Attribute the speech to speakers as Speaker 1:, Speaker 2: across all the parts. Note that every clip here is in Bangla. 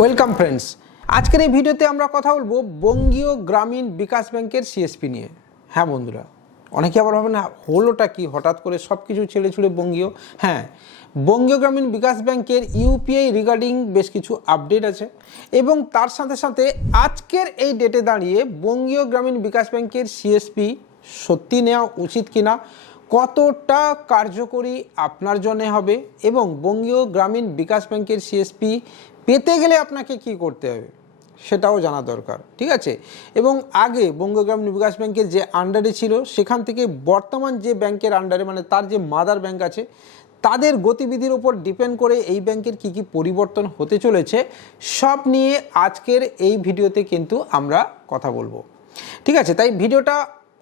Speaker 1: ওয়েলকাম ফ্রেন্ডস আজকের এই ভিডিওতে আমরা কথা বলব বঙ্গীয় গ্রামীণ বিকাশ ব্যাংকের সিএসপি নিয়ে। হ্যাঁ বন্ধুরা, অনেকে আবার ভাবে না, হলোটা কি? হঠাৎ করে সব কিছু ছেড়ে ছুড়ে বঙ্গীয়? হ্যাঁ বঙ্গীয় গ্রামীণ বিকাশ ব্যাংকের ইউপিআই রিগার্ডিং বেশ কিছু আপডেট আছে এবং তার সাথে সাথে আজকের এই ডেটে দাঁড়িয়ে বঙ্গীয় গ্রামীণ বিকাশ ব্যাংকের সিএসপি সত্যি নেওয়া উচিত কিনা, কতটা কার্যকরী আপনার জন্য হবে এবং বঙ্গীয় গ্রামীণ বিকাশ ব্যাংকের সিএসপি পেতে গেলে আপনাকে কি করতে হবে? সেটাও জানা দরকার, ঠিক আছে? এবং আগে বঙ্গগ্রাম বিকাশ ব্যাংকের যে আন্ডারে ছিল, সেখান থেকে বর্তমান যে ব্যাংকের আন্ডারে মানে তার যে মাদার ব্যাংক আছে, তাদের গতিবিধির উপর ডিপেন্ড করে এই ব্যাংকের কি কি পরিবর্তন হতে চলেছে, সব নিয়ে আজকের এই ভিডিওতে কিন্তু আমরা কথা বলব। ঠিক আছে, তাই ভিডিওটা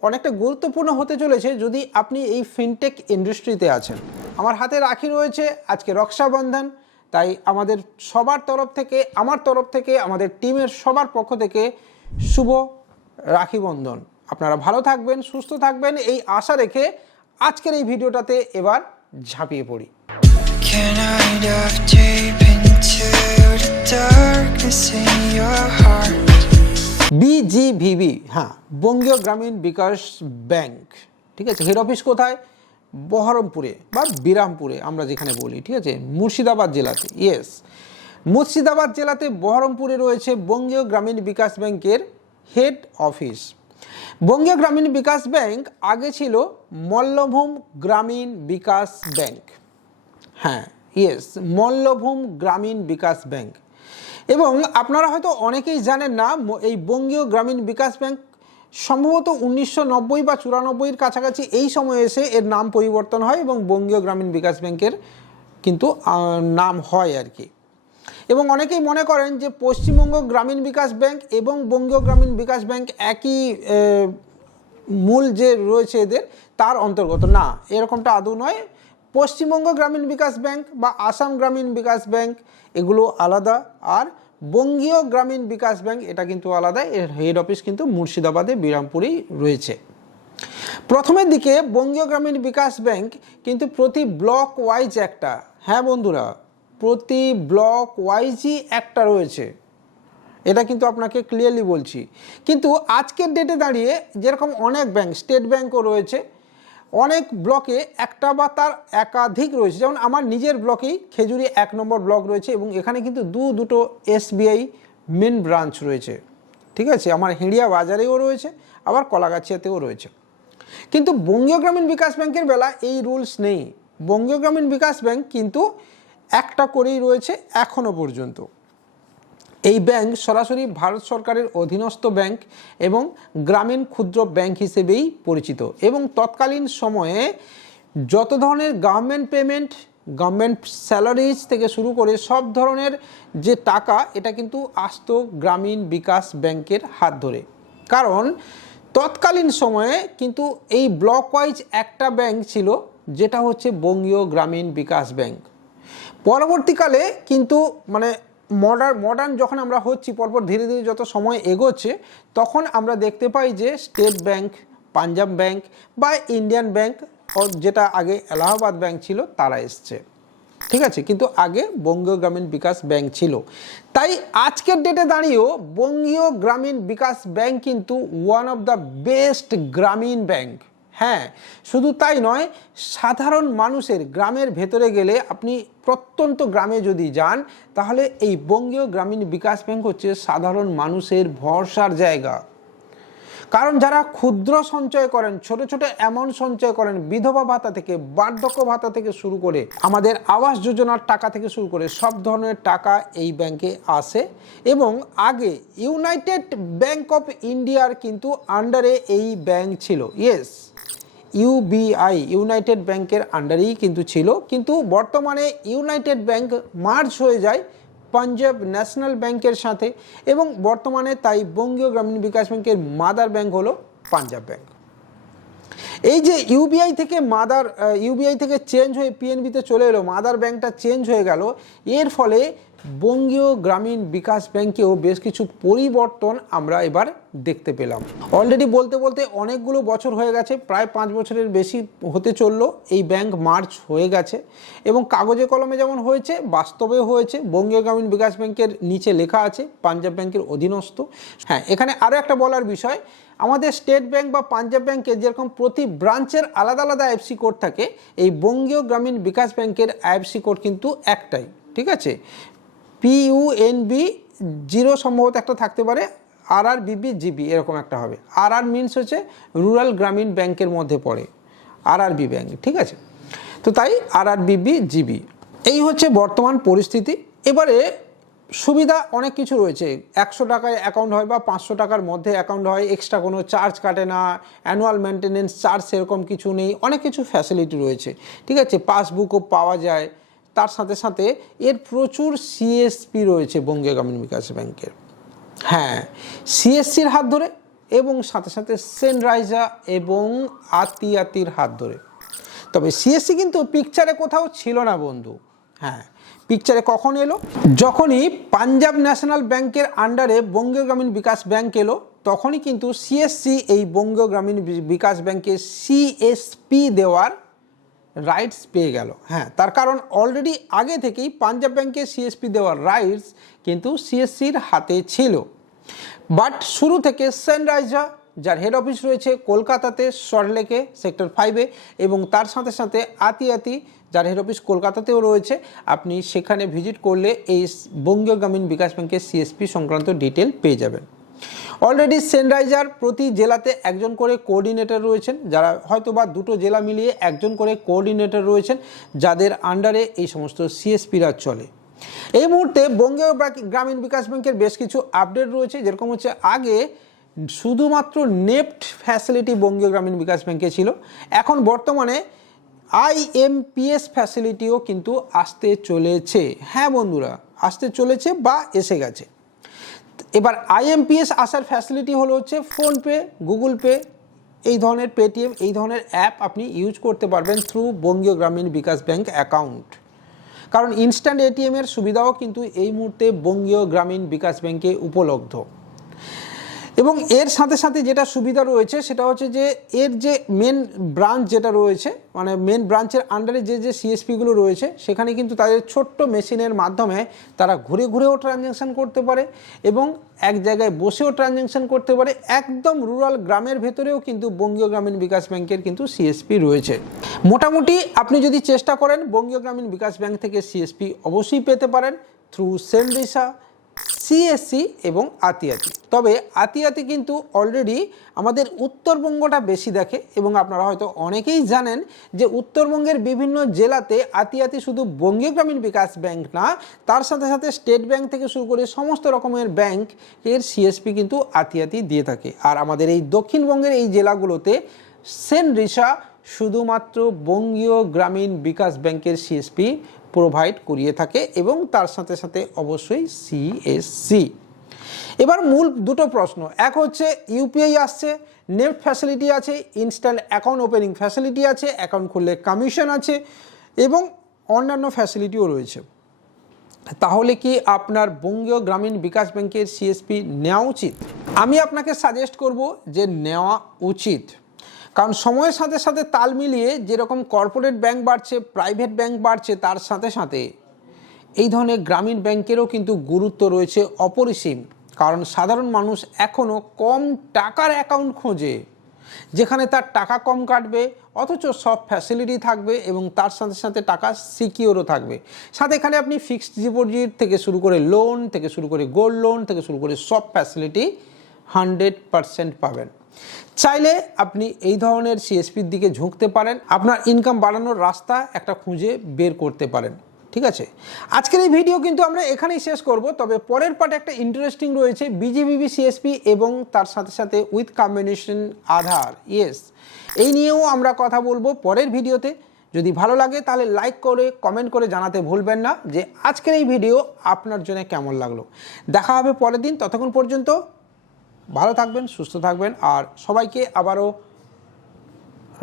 Speaker 1: অনেকটা গুরুত্বপূর্ণ হতে চলেছে যদি আপনি এই ফিনটেক ইন্ডাস্ট্রিতে আছেন। আমার হাতে রাখি রয়েছে আজকে রক্ষাবন্ধন। তাই আমাদের সবার তরফ থেকে আমার তরফ থেকে আমাদের টিমের সবার পক্ষ থেকে শুভ রাখি বন্ধন। আপনারা ভালো থাকবেন সুস্থ থাকবেন এই আশা রেখে আজকের এই ভিডিওটাতে এবার ঝাঁপিয়ে পড়ি।
Speaker 2: Can I dive deep into the darkness in your heart?
Speaker 1: বিজিভিবি হ্যাঁ বঙ্গীয় গ্রামীণ বিকাশ ব্যাংক। ঠিক আছে হেড অফিস কোথায়? বহরমপুরে বা বিরামপুরে, আমরা যেখানে বলি, ঠিক আছে? মুর্শিদাবাদ জেলাতে ইয়েস মুর্শিদাবাদ জেলাতে বহরমপুরে রয়েছে বঙ্গীয় গ্রামীণ বিকাশ ব্যাংকের হেড অফিস বঙ্গীয় গ্রামীণ বিকাশ ব্যাংক আগে ছিল মল্লভূম গ্রামীণ বিকাশ ব্যাংক। হ্যাঁ ইয়েস মল্লভূম গ্রামীণ বিকাশ ব্যাংক। এবং আপনারা হয়তো অনেকেই জানেন না, এই বঙ্গীয় গ্রামীণ বিকাশ ব্যাংক সম্ভবত উনিশশো নব্বই বা চুরানব্বইয়ের কাছাকাছি এই সময় এসে এর নাম পরিবর্তন হয় এবং বঙ্গীয় গ্রামীণ বিকাশ ব্যাংকের কিন্তু নাম হয় আর কি। এবং অনেকেই মনে করেন যে পশ্চিমবঙ্গ গ্রামীণ বিকাশ ব্যাংক এবং বঙ্গীয় গ্রামীণ বিকাশ ব্যাংক একই মূল যে রয়েছে এদের, তার অন্তর্গত। না, এরকমটা আদৌ নয়। পশ্চিমবঙ্গ গ্রামীণ বিকাশ ব্যাংক বা আসাম গ্রামীণ বিকাশ ব্যাংক এগুলো আলাদা। আর বঙ্গীয় গ্রামীণ বিকাশ ব্যাংক, এটা কিন্তু আলাদা, এর হেড অফিস কিন্তু মুর্শিদাবাদে, বিরামপুরেই রয়েছে। প্রথমের দিকে বঙ্গীয় গ্রামীণ বিকাশ ব্যাংক কিন্তু প্রতি ব্লক ওয়াইজ একটা। হ্যাঁ বন্ধুরা, প্রতি ব্লক ওয়াইজই একটা রয়েছে। এটা কিন্তু আপনাকে ক্লিয়ারলি বলছি। কিন্তু আজকের ডেটে দাঁড়িয়ে যেরকম অনেক ব্যাংক স্টেট ব্যাংকও রয়েছে অনেক ব্লকে একটা বা তার একাধিক রয়েছে। যেমন আমার নিজের ব্লকেই খেজুরি এক নম্বর ব্লক রয়েছে এবং এখানে কিন্তু দু দুটো এসবিআই মেন ব্রাঞ্চ রয়েছে। ঠিক আছে? আমার হিঁড়িয়া বাজারেও রয়েছে, আবার কলাগাছিয়াতেও রয়েছে। কিন্তু বঙ্গীয় গ্রামীণ বিকাশ ব্যাংকের বেলা এই রুলস নেই। বঙ্গীয় গ্রামীণ বিকাশ ব্যাংক কিন্তু একটা করেই রয়েছে এখনও পর্যন্ত। এই ব্যাংক সরাসরি ভারত সরকারের অধীনস্থ ব্যাংক এবং গ্রামীণ ক্ষুদ্র ব্যাংক হিসেবেই পরিচিত এবং তৎকালীন সময়ে যত ধরনের গভর্নমেন্ট পেমেন্ট গভর্নমেন্ট স্যালারিজ থেকে শুরু করে সব ধরনের যে টাকা, এটা কিন্তু আসতো গ্রামীণ বিকাশ ব্যাংকের হাত ধরে। কারণ তৎকালীন সময়ে কিন্তু এই ব্লক ওয়াইজ একটা ব্যাংক ছিল, যেটা হচ্ছে বঙ্গীয় গ্রামীণ বিকাশ ব্যাংক। পরবর্তীকালে কিন্তু মানে মডার্ন মডার্ন যখন আমরা হচ্ছি, পরপর ধীরে ধীরে যত সময় এগোচ্ছে, তখন আমরা দেখতে পাই যে স্টেট ব্যাংক পাঞ্জাব ব্যাংক বা ইন্ডিয়ান ব্যাংক যেটা আগে এলাহাবাদ ব্যাংক ছিল, তারা এসছে। ঠিক আছে? কিন্তু আগে বঙ্গীয় গ্রামীণ বিকাশ ব্যাংক ছিল। তাই আজকের ডেটে দাঁড়িয়েও বঙ্গীয় গ্রামীণ বিকাশ ব্যাংক কিন্তু one of the best Gramin bank হ্যাঁ শুধু তাই নয়, সাধারণ মানুষের গ্রামের ভেতরে গেলে আপনি প্রত্যন্ত গ্রামে যদি যান, তাহলে এই বঙ্গীয় গ্রামীণ বিকাশ ব্যাংক হচ্ছে সাধারণ মানুষের ভরসার জায়গা। কারণ যারা ক্ষুদ্র সঞ্চয় করেন, ছোট ছোট অ্যামাউন্ট সঞ্চয় করেন, বিধবা ভাতা থেকে, বার্ধক্য ভাতা থেকে শুরু করে, আমাদের আবাস যোজনার টাকা থেকে শুরু করে, সব ধরনের টাকা এই ব্যাংকে আসে এবং আগে ইউনাইটেড ব্যাংক অফ ইন্ডিয়ার কিন্তু আন্ডারে এই ব্যাংক ছিল। ইয়েস ইউবিআই, ইউনাইটেড ব্যাংকের আন্ডারেই কিন্তু ছিল। কিন্তু বর্তমানে ইউনাইটেড ব্যাংক মার্জ হয়ে যায় পাঞ্জাব ন্যাশনাল ব্যাংকের সাথে এবং বর্তমানে তাই বঙ্গীয় গ্রামীণ বিকাশ ব্যাংকের মাদার ব্যাংক হলো পাঞ্জাব ব্যাংক। এই যে ইউবিআই থেকে মাদার ইউবিআই থেকে চেঞ্জ হয়ে পিএনবিতে চলে এলো, মাদার ব্যাংকটা চেঞ্জ হয়ে গেল, এর ফলে বঙ্গীয় গ্রামীণ বিকাশ ব্যাংকেও বেশ কিছু পরিবর্তন আমরা এবার দেখতে পেলাম। অলরেডি বলতে বলতে অনেকগুলো বছর হয়ে গেছে, প্রায় পাঁচ বছরের বেশি হতে চলল। এই ব্যাংক মার্চ হয়ে গেছে এবং কাগজে কলমে যেমন হয়েছে বাস্তবে হয়েছে। বঙ্গীয় গ্রামীণ বিকাশ ব্যাংকের নিচে লেখা আছে, পাঞ্জাব ব্যাংকের অধীনস্থ। হ্যাঁ এখানে আরও একটা বলার বিষয়, আমাদের স্টেট ব্যাংক বা পাঞ্জাব ব্যাংকে যেরকম প্রতি ব্রাঞ্চের আলাদা আলাদা আইএফসি কোড থাকে, এই বঙ্গীয় গ্রামীণ বিকাশ ব্যাংকের আইএফসি কোড কিন্তু একটাই, ঠিক আছে? পিইউএনবি জিরো সম্ভবত একটা থাকতে পারে আর আর বিবি জিবি এরকম একটা হবে। আর আর মিনস হচ্ছে রুরাল গ্রামীণ ব্যাংকের মধ্যে পড়ে আর আর বি ব্যাংক ঠিক আছে? তো তাই আর আর বিবি জিবি এই হচ্ছে বর্তমান পরিস্থিতি। এবারে সুবিধা অনেক কিছু রয়েছে। একশো টাকায় অ্যাকাউন্ট হয় বা পাঁচশো টাকার মধ্যে অ্যাকাউন্ট হয় এক্সট্রা কোনো চার্জ কাটে না অ্যানুয়াল মেনটেনেন্স চার্জ সেরকম কিছু নেই, অনেক কিছু ফ্যাসিলিটি রয়েছে, ঠিক আছে? পাসবুকও পাওয়া যায়। তার সাথে সাথে এর প্রচুর সিএসপি রয়েছে বঙ্গীয় গ্রামীণ বিকাশ ব্যাংকের। হ্যাঁ সিএসসির হাত ধরে এবং সাথে সাথে সেনরাইজা এবং আতিয়াতির হাত ধরে। তবে সিএসসি কিন্তু পিকচারে কোথাও ছিল না বন্ধু। হ্যাঁ পিকচারে কখন এলো? যখনই পাঞ্জাব ন্যাশনাল ব্যাংকের আন্ডারে বঙ্গীয় গ্রামীণ বিকাশ ব্যাংক এলো, তখনই কিন্তু সিএসসি এই বঙ্গীয় গ্রামীণ বিকাশ ব্যাংকে সিএসপি দেওয়ার রাইটস পেয়ে গেল। হ্যাঁ তার কারণ অলরেডি আগে থেকেই পাঞ্জাব ব্যাংকে সিএসপি দেওয়ার রাইটস কিন্তু সিএসসির হাতে ছিল। বাট শুরু থেকে সানরাইজা যার হেড অফিস রয়েছে কলকাতাতে সল্টলেকে সেক্টর ফাইভে এবং তার সাথে সাথে আতিয়াতি, যার হেড অফিস কলকাতাতেও রয়েছে, আপনি সেখানে ভিজিট করলে এই বঙ্গীয় গ্রামীণ বিকাশ ব্যাংকের সিএসপি সংক্রান্ত ডিটেল পেয়ে যাবেন। অলরেডি সেনরাইজার প্রতি জেলাতে একজন করে কোঅর্ডিনেটর রয়েছেন, যারা হয়তো বা দুটো জেলা মিলিয়ে একজন করে কোঅর্ডিনেটর রয়েছেন, যাদের আন্ডারে এই সমস্ত সিএসপিরা চলে। এই মুহূর্তে বঙ্গীয় গ্রামীণ বিকাশ ব্যাংকের বেশ কিছু আপডেট রয়েছে, যেরকম হচ্ছে আগে শুধুমাত্র নেফট ফ্যাসিলিটি বঙ্গীয় গ্রামীণ বিকাশ ব্যাংকে ছিল, এখন বর্তমানে আইএমপিএস ফ্যাসিলিটিও কিন্তু আসতে চলেছে। হ্যাঁ বন্ধুরা, আসতে চলেছে বা এসে গেছে। এবার আইএমপিএস আসার ফ্যাসিলিটি হলো হচ্ছে ফোনপে গুগল পে এই ধরনের পেটিএম এই ধরনের অ্যাপ আপনি ইউজ করতে পারবেন through Bangiya Gramin Vikash bank account কারণ ইনস্ট্যান্ট এটিএমের সুবিধাও কিন্তু এই মুহূর্তে বঙ্গীয় গ্রামীণ বিকাশ ব্যাংকে উপলব্ধ। এবং এর সাথে সাথে যেটা সুবিধা রয়েছে সেটা হচ্ছে যে এর যে মেন ব্রাঞ্চ যেটা রয়েছে মানে মেন ব্রাঞ্চের আন্ডারে যে যে সিএসপিগুলো রয়েছে, সেখানে কিন্তু তাদের ছোট্ট মেশিনের মাধ্যমে তারা ঘুরে ঘুরেও ট্রানজ্যাকশন করতে পারে এবং এক জায়গায় বসেও ট্রানজ্যাকশন করতে পারে। একদম রুরাল গ্রামের ভেতরেও কিন্তু বঙ্গীয় গ্রামীণ বিকাশ ব্যাংকের কিন্তু সিএসপি রয়েছে। মোটামুটি আপনি যদি চেষ্টা করেন, বঙ্গীয় গ্রামীণ বিকাশ ব্যাংক থেকে সিএসপি অবশ্যই পেতে পারেন থ্রু সেনদিশা সিএসসি এবং আতিয়াতি। তবে আতিয়াতি কিন্তু অলরেডি আমাদের উত্তরবঙ্গটা বেশি দেখে এবং আপনারা হয়তো অনেকেই জানেন যে উত্তরবঙ্গের বিভিন্ন জেলাতে আতিয়াতি শুধু বঙ্গীয় গ্রামীণ বিকাশ ব্যাংক না, তার সাথে সাথে স্টেট ব্যাংক থেকে শুরু করে সমস্ত রকমের ব্যাংক এর সিএসপি কিন্তু আতিয়াতি দিয়ে থাকে। আর আমাদের এই দক্ষিণবঙ্গের এই জেলাগুলোতে সেন রিসা শুধুমাত্র বঙ্গীয় গ্রামীণ বিকাশ ব্যাংকের সিএসপি প্রোভাইড করিয়ে থাকে এবং তার সাথে সাথে অবশ্যই সিএসসি এবার মূল দুটো প্রশ্ন। এক হচ্ছে ইউপিআই আসছে, নেট ফ্যাসিলিটি আছে ইনস্ট্যান্ট অ্যাকাউন্ট ওপেনিং ফ্যাসিলিটি আছে অ্যাকাউন্ট খুললে কমিশন আছে, এবং অন্যান্য ফ্যাসিলিটিও রয়েছে। তাহলে কি আপনার বঙ্গীয় গ্রামীণ বিকাশ ব্যাংকের সিএসপি নেওয়া উচিত? আমি আপনাকে সাজেস্ট করব যে নেওয়া উচিত। কারণ সময়ের সাথে সাথে তাল মিলিয়ে যেরকম কর্পোরেট ব্যাংক বাড়ছে, প্রাইভেট ব্যাংক বাড়ছে, তার সাথে সাথে এই ধরনের গ্রামীণ ব্যাংকেরও কিন্তু গুরুত্ব রয়েছে অপরিসীম। কারণ সাধারণ মানুষ এখনও কম টাকার অ্যাকাউন্ট খোঁজে, যেখানে তার টাকা কম কাটবে, অথচ সব ফ্যাসিলিটি থাকবে এবং তার সাথে সাথে টাকা সিকিওরও থাকবে। সাথে এখানে আপনি ফিক্সড ডিপোজিট থেকে শুরু করে লোন থেকে শুরু করে গোল্ড লোন থেকে শুরু করে সব ফ্যাসিলিটি হান্ড্রেড পারসেন্ট পাবেন। চাইলে আপনি এই ধরনের সিএসপির দিকে ঝুঁকতে পারেন। আপনার ইনকাম বাড়ানোর রাস্তা একটা খুঁজে বের করতে পারেন। ঠিক আছে? আজকের এই ভিডিও কিন্তু আমরা এখানেই শেষ করব, তবে পরের পার্টে একটা ইন্টারেস্টিং রয়েছে বিজিবিবি সিএসপি এবং তার সাথে সাথে উইথ কম্বিনেশন আধার। ইয়েস এই নিয়েও আমরা কথা বলব পরের ভিডিওতে যদি ভালো লাগে তাহলে লাইক করে কমেন্ট করে জানাতে ভুলবেন না যে আজকের এই ভিডিও আপনার জন্য কেমন লাগল। দেখা হবে পরের দিন, ততক্ষণ পর্যন্ত ভালো থাকবেন সুস্থ থাকবেন আর সবাইকে আবারও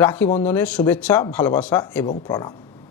Speaker 1: রাখি বন্ধনের শুভেচ্ছা ভালোবাসা এবং প্রণাম।